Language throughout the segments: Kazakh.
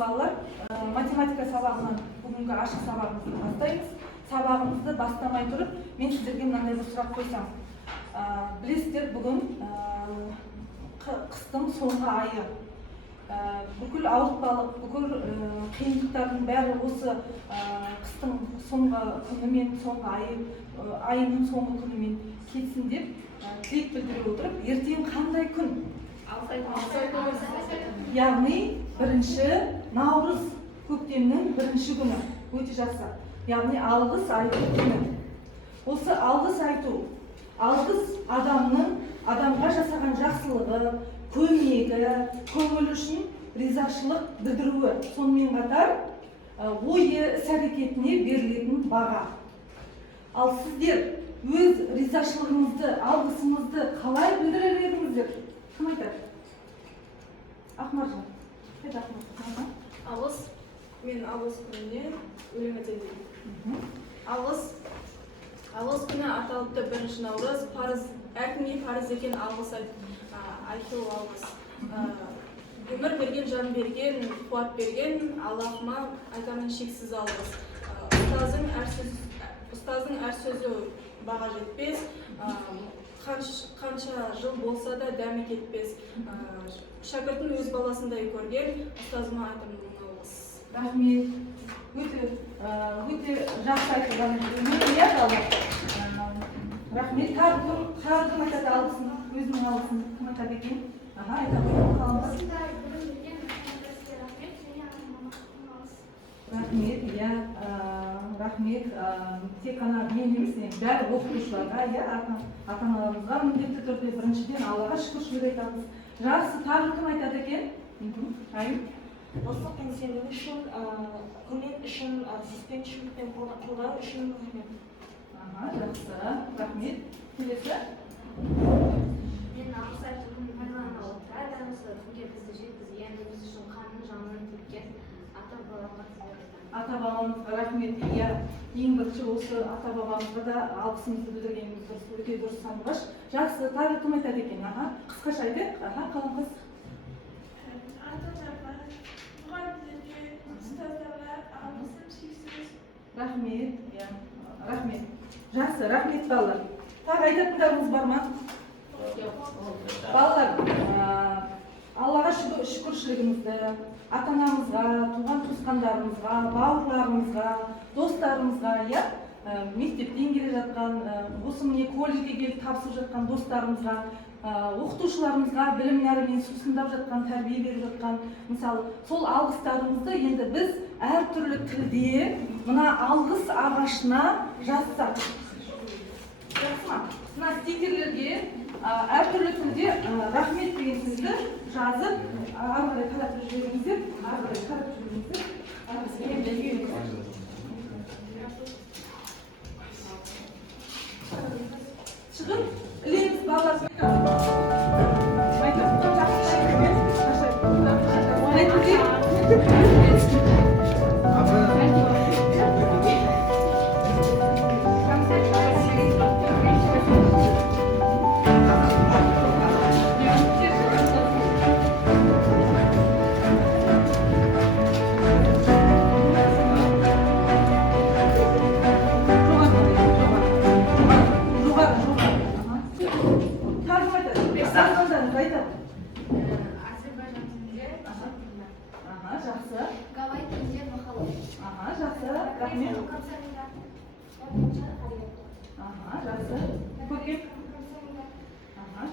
балалар, математика сабағынан бүгінгі ашық сабағымызды бастаймыз. Сабағымызды бастамай тұрып, мен сіздерге мынандай бір сұрақ қойсам. Білесіздер, бүгін қыстың соңғы айы. Бүкіл ауыртпалық, бүкіл қиындықтардың бәрі осы қыстың соңғы күнімен, соңғы айының соңғы күнімен кетсін деп тілек білдіре отырып, ертең қандай күн? Яғни бірінші наурыз, көктемнің бірінші күні, өте жақсы. Яғни алғыс айту күні. Осы алғыс айту, алғыс адамға жасаған жақсылығы, көмегі, көңіл үшін ризашылық білдіруі. Сонымен қатар ойы іс-әрекетіне берілетін баға. Ал сіздер өз ризашылығыңызды, алғысыңызды қалай білдірер едіңіздер? Кім айтады? Ақмаржан. Қайда Ақмаржан? Алғыс. Мен алғыс күніне өлең айтайын. Алғыс күні аталыпты бірінші наурыз. Әркімге парыз екен алғыс айту алғыс. Өмір берген, жан берген, қуат берген, Аллахыма айтамын шексіз алғыс. Ұстаздың әр сөзі баға жетпес, қанша жыл болса да дәмі кетпес. Шәкірттің өз баласындай көрген, ұстазыма айтамын алғыс. Рахмет. Өте жақсы айтылған. Рахмет. Тағы кім айтады алғысын, өзінің алғысын кім айтады екен? Рахмет, иә, рахмет. Тек қана мен емес, бәрі оқушыларға, ата-аналарымызға міндетті түрде біріншіден Аллаға шүкіршілік айтамыз. Жақсы, тағы кім айтады екен? Осы пенсияның үшін, көмек үшін, сүйіспеншілікпен қолдау үшін рахмет. Жақсы, рахмет. Келесі? Мен алғыс айтуын пайдалана отыра, осы күнге бізді жеткізген, біз үшін қанын жанын төккен ата-бабамызға рахмет. Иә, ең бірінші осы ата-бабамызға да алғысымызды білдіргеніміз дұрыс, өте дұрыс сандырғыш. Жақсы, тағы кім айтады екен? Қысқаша айтайық. Қалың қыз. Рахмет, иә, рахмет. Жақсы, рахмет балалар. Тағы айтатындарыңыз бар ма? Балалар, Аллаға шүкіршілігімізді ата-анамызға, туған туысқандарымызға, бауырларымызға, достарымызға, мектептен келе жатқан, осы міне колледжге келіп тапсырып жатқан достарымызға, оқытушыларымызға білім нәрімен сусындап жатқан, тәрбие беріп жатқан, мысалы, сол алғыстарымызды енді біз әртүрлі тілде мына алғыс ағашына жазсақ. Жақсы ма? Мына стикерлерге әртүрлі тілде рахмет деген сөзді жазып, ары қарай таратып жіберіңіздер. Шығын, ілеміз балалар.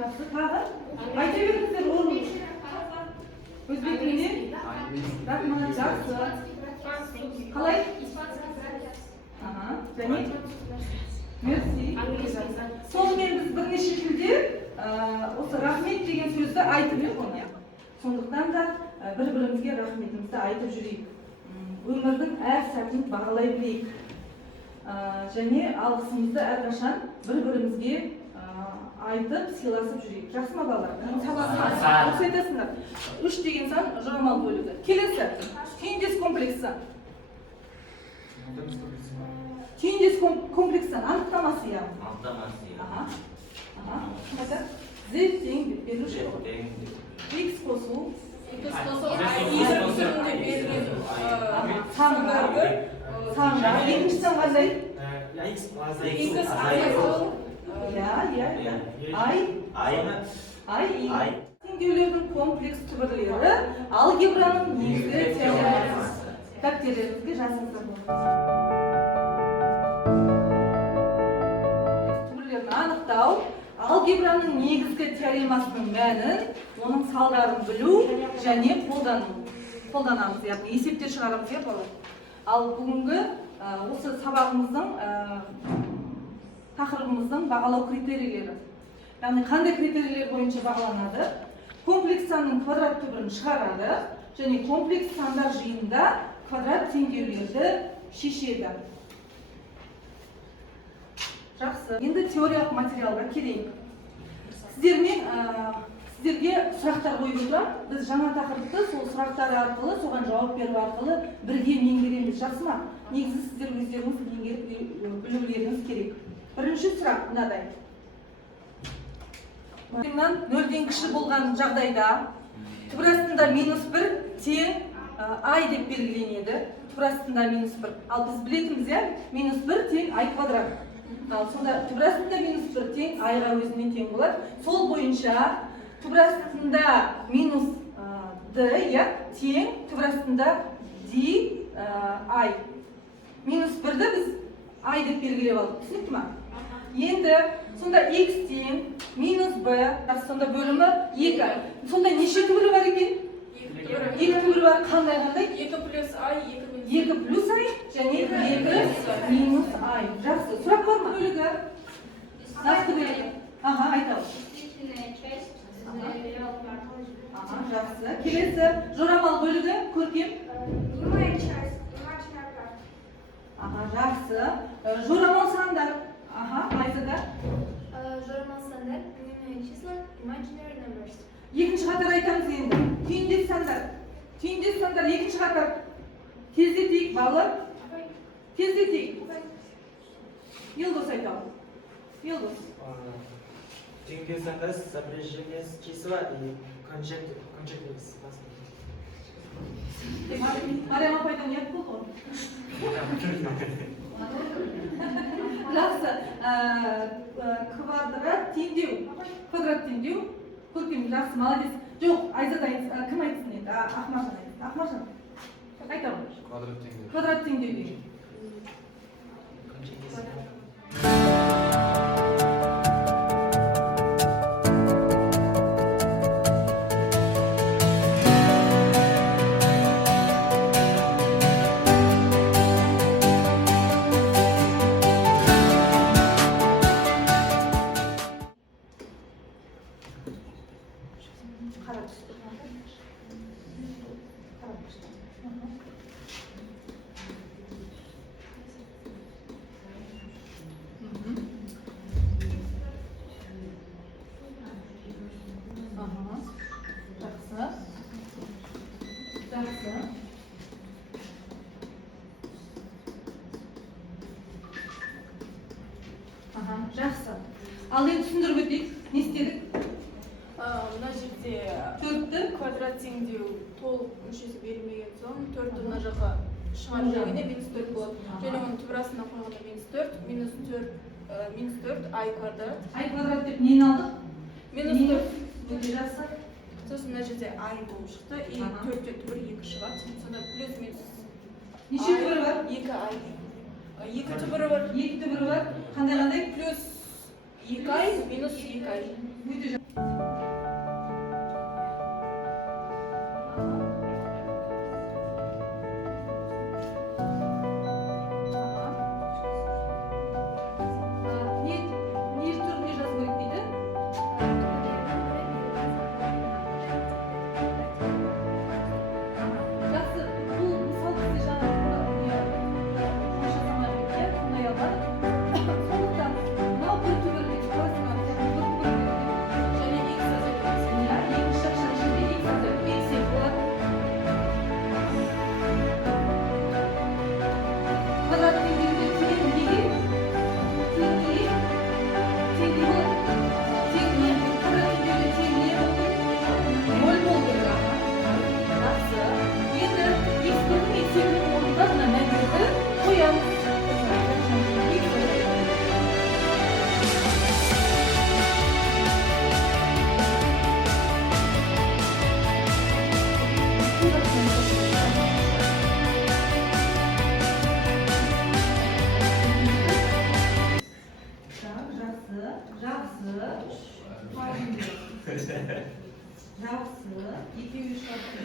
Жақсы, тағы? Айта беріңіздер, орын. Өзбек тіліне? Рахмет, жақсы. Қалай? Және? Мерси. Сонымен біз бірнеше тілде осы рахмет деген сөзді айтып оны. Сондықтан да бір-бірімізге рахметімізді айтып жүрейік. Өмірдің әр сәтін бағалай білейік. Және алғысымызды әрқашан бір-бірімізге айтып, сыйласып жүрейік. Жақсы ма балалар? Алғыс айтасыңдар. 3 деген сан жорамал бөлігі. Келесі. Түйіндес комплексі. Түйіндес комплексі анықтамасы яғни. Z тең беруші. X қосу. X қосу. Сандарды. Санға. Екінші сан қандай? X plus X X. азайту. Иә. Ай. Теңдеулердің комплекс түбірлері алгебраның негізгі теоремасы. Дәптерлеріңізге жазыңыздар. Түбірлерін анықтау алгебраның негізгі теоремасының мәнін, оның салдарын білу және қолданамыз, яғни есептер шығарамыз, иә балалар. Ал бүгінгі осы сабағымыздың тақырыбымыздың бағалау критерийлері. Яғни қандай критерийлер бойынша бағаланады? Комплекс санның квадрат түбірін шығарады және комплекс сандар жиынында квадрат теңдеулерді шешеді. Жақсы. Енді теориялық материалға келейік. Сіздерге сұрақтар қойып отырамын. Біз жаңа тақырыпты сол сұрақтар арқылы, соған жауап беру арқылы бірге меңгереміз. Жақсы ма? Негізі сіздер өздеріңіз меңгеріп білулеріңіз керек. Бірінші сұрақ мынадай. Нөлден кіші болған жағдайда түбір астында -1 тең ай деп белгіленеді. Түбір астында -1. Ал біз білетіміз, -1 тең ай квадрат. Сонда түбір астында -1 тең айға өзінен тең болады. Сол бойынша түбір астында -d тең түбір астында d ай. -1-ді біз ай деп белгілеп алдық. Түсінікті ма? Енді сонда x тең -b, сонда бөлімі 2. Сонда неше түбірі бар екен? 2 түбірі бар. Қандай? 2 плюс ай, 2 плюс ай және 2 минус ай. Жақсы. Сұрақ бар ма? Бөлігі? Нақты бөлігі. Айталық. Жақсы. Келесі жорамал бөлігі көркем. Жақсы. Жорамал сандар. Айзада. Жорамал сандар, мнимые числа, imaginary numbers. Екінші қатар айтамыз енді. Түйіндес сандар. Түйіндес сандар екінші қатар. Тездетейік, балалар. Тездетейік. Елдос айталық. Елдос. Теңдеу сандар сопряжение числа и конжектив. Мариям апайдан еп болды ғой. Жақсы. Квадрат теңдеу. Көркем, жақсы, молодец. Жоқ, Айзада кім айтсын енді? Ахмаржан айтсын. Ахмаржан. Айтамын. Квадрат теңдеу деген. Жақсы. Ал енді түсіндіріп өтейік. Не істедік? Мына жерде 4-ті квадрат теңдеу толық мүшесі берілмеген соң 4-ті мына жаққа шығарып жегенде -4 болады. Және оның түбір астына қойғанда -4 ай квадрат. Ай квадрат деп нені алдық? -4. Өте жақсы. Сосын мына жерде ай болып шықты. И 4-те түбір 2 шығады. Сонда плюс минус. Неше түбірі бар? 2 ай. 2 түбірі бар. 2 түбірі бар. Қандай? Плюс 2 ай минус 2 ай. Өте жақсы. жақсы, 2-3 жақсы,